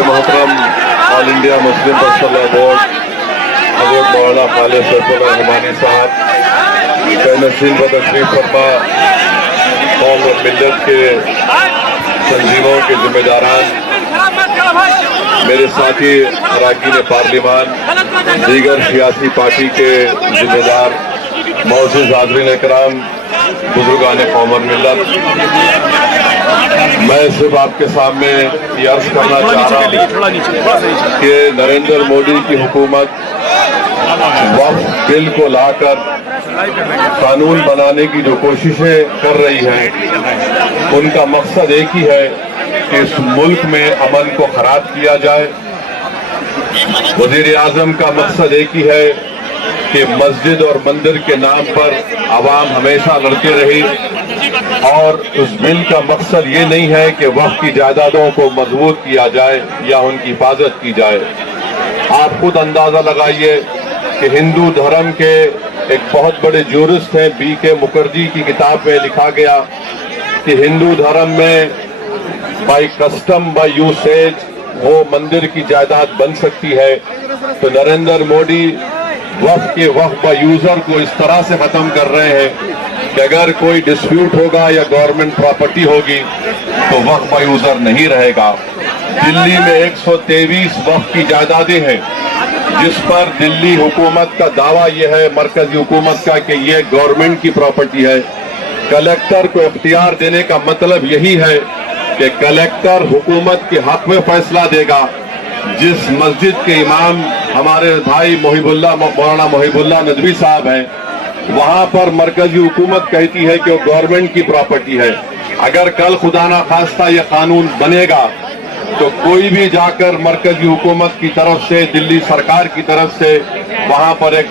सदर मोहतरम all India Muslim personal board हज़रत मौलाना खालिद सैफुल रहमानी साहब नसीम बदशरीफ फरमा कौम और मिल्लत के तंजीमों के जिम्मेदारान, मेरे साथी अरकान पार्लिमान, दीगर सियासी पार्टी के जिम्मेदार, मौजूद हाज़रीन इकराम, बुजुर्गान कौम और मिल्लत, मैं सिर्फ आपके सामने ये अर्ज करना चाह रहा हूँ कि नरेंद्र मोदी की हुकूमत वक्फ बिल को लाकर कानून बनाने की जो कोशिशें कर रही है, उनका मकसद एक ही है कि इस मुल्क में अमन को खराब किया जाए। वज़ीर आज़म का मकसद एक ही है कि मस्जिद और मंदिर के नाम पर आवाम हमेशा लड़ते रही, और उस बिल का मकसद ये नहीं है कि वक्फ की जायदादों को मजबूत किया जाए या उनकी हिफाजत की जाए। आप खुद अंदाजा लगाइए कि हिंदू धर्म के एक बहुत बड़े जूरिस्ट हैं B.K. मुखर्जी की किताब में लिखा गया कि हिंदू धर्म में बाई कस्टम बाई यूसेज वो मंदिर की जायदाद बन सकती है। तो नरेंद्र मोदी वक्फ के वक्फ बाई यूजर को इस तरह से खत्म कर रहे हैं कि अगर कोई डिस्प्यूट होगा या गवर्नमेंट प्रॉपर्टी होगी तो वक्फ बाई यूजर नहीं रहेगा। दिल्ली में 123 वक्फ की जायदादें हैं, जिस पर दिल्ली हुकूमत का दावा यह है, मरकजी हुकूमत का, कि ये गवर्नमेंट की प्रॉपर्टी है। कलेक्टर को इख्तियार देने का मतलब यही है कि कलेक्टर हुकूमत के हक में फैसला देगा। जिस मस्जिद के इमाम हमारे भाई मौलाना मोहिबुल्लाह नदवी साहब हैं, वहां पर मरकजी हुकूमत कहती है कि वो गवर्नमेंट की प्रॉपर्टी है। अगर कल खुदा ना खास्ता ये कानून बनेगा तो कोई भी जाकर मरकजी हुकूमत की तरफ से, दिल्ली सरकार की तरफ से वहां पर एक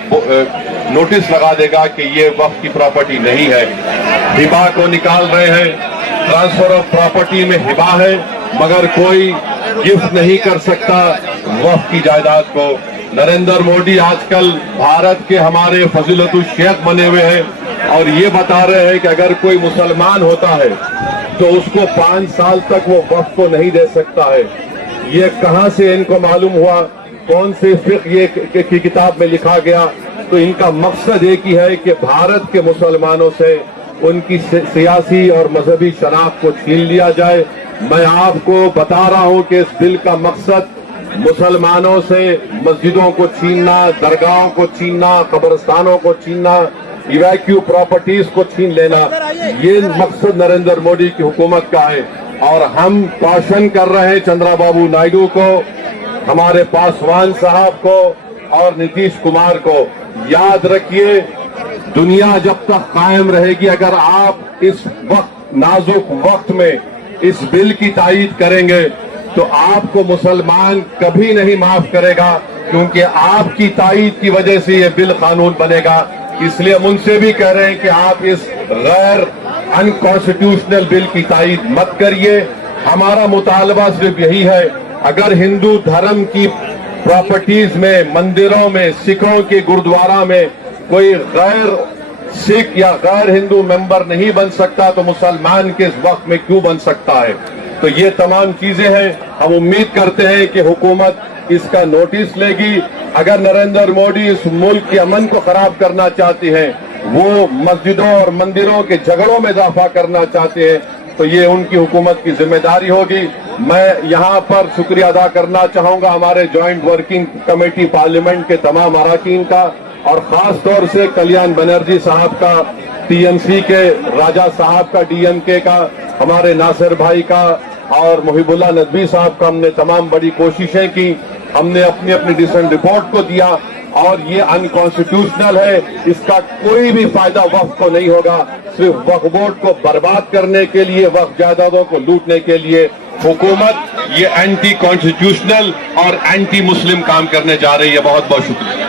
नोटिस लगा देगा कि ये वक्फ की प्रॉपर्टी नहीं है। हिबा को निकाल रहे हैं, ट्रांसफर ऑफ प्रॉपर्टी में हिबा है, मगर कोई गिफ्ट नहीं कर सकता वक्फ की जायदाद को। नरेंद्र मोदी आजकल भारत के हमारे फजीलतुल शेख बने हुए हैं और ये बता रहे हैं कि अगर कोई मुसलमान होता है तो उसको 5 साल तक वो वक्फ को नहीं दे सकता है। ये कहां से इनको मालूम हुआ? कौन से फिक्र ये की किताब में लिखा गया? तो इनका मकसद एक ही है कि भारत के मुसलमानों से उनकी सियासी और मजहबी शनाख्त को छीन लिया जाए। मैं आपको बता रहा हूं कि इस बिल का मकसद मुसलमानों से मस्जिदों को छीनना, दरगाहों को छीनना, कब्रिस्तानों को छीनना, इवैक्यू प्रॉपर्टीज को छीन लेना, ये मकसद नरेंद्र मोदी की हुकूमत का है। और हम कॉशन कर रहे हैं चंद्रबाबू नायडू को, हमारे पासवान साहब को और नीतीश कुमार को, याद रखिए दुनिया जब तक कायम रहेगी, अगर आप इस वक्त नाजुक वक्त में इस बिल की तायीद करेंगे तो आपको मुसलमान कभी नहीं माफ करेगा, क्योंकि आपकी तायीद की वजह से ये बिल कानून बनेगा। इसलिए हम उनसे भी कह रहे हैं कि आप इस गैर अनकॉन्स्टिट्यूशनल बिल की तायीद मत करिए। हमारा मुतालबा सिर्फ यही है, अगर हिंदू धर्म की प्रॉपर्टीज में, मंदिरों में, सिखों के गुरुद्वारा में कोई गैर सिख या गैर हिंदू मेंबर नहीं बन सकता तो मुसलमान के इस वक्त में क्यों बन सकता है? तो ये तमाम चीजें हैं। हम उम्मीद करते हैं कि हुकूमत इसका नोटिस लेगी। अगर नरेंद्र मोदी इस मुल्क के अमन को खराब करना चाहते हैं, वो मस्जिदों और मंदिरों के झगड़ों में इजाफा करना चाहते हैं, तो ये उनकी हुकूमत की जिम्मेदारी होगी। मैं यहाँ पर शुक्रिया अदा करना चाहूंगा हमारे ज्वाइंट वर्किंग कमेटी पार्लियामेंट के तमाम अरकान का, और खास तौर से कल्याण बनर्जी साहब का, टीएमसी के राजा साहब का, डीएमके का, हमारे नासिर भाई का और मोहिबुल्लाह नदवी साहब का। हमने तमाम बड़ी कोशिशें की, हमने अपनी अपनी डिसेंट रिपोर्ट को दिया, और ये अनकॉन्स्टिट्यूशनल है। इसका कोई भी फायदा वक्फ को नहीं होगा। सिर्फ वक्फ बोर्ड को बर्बाद करने के लिए, वक्फ जायदादों को लूटने के लिए हुकूमत ये एंटी कॉन्स्टिट्यूशनल और एंटी मुस्लिम काम करने जा रही है। बहुत बहुत शुक्रिया।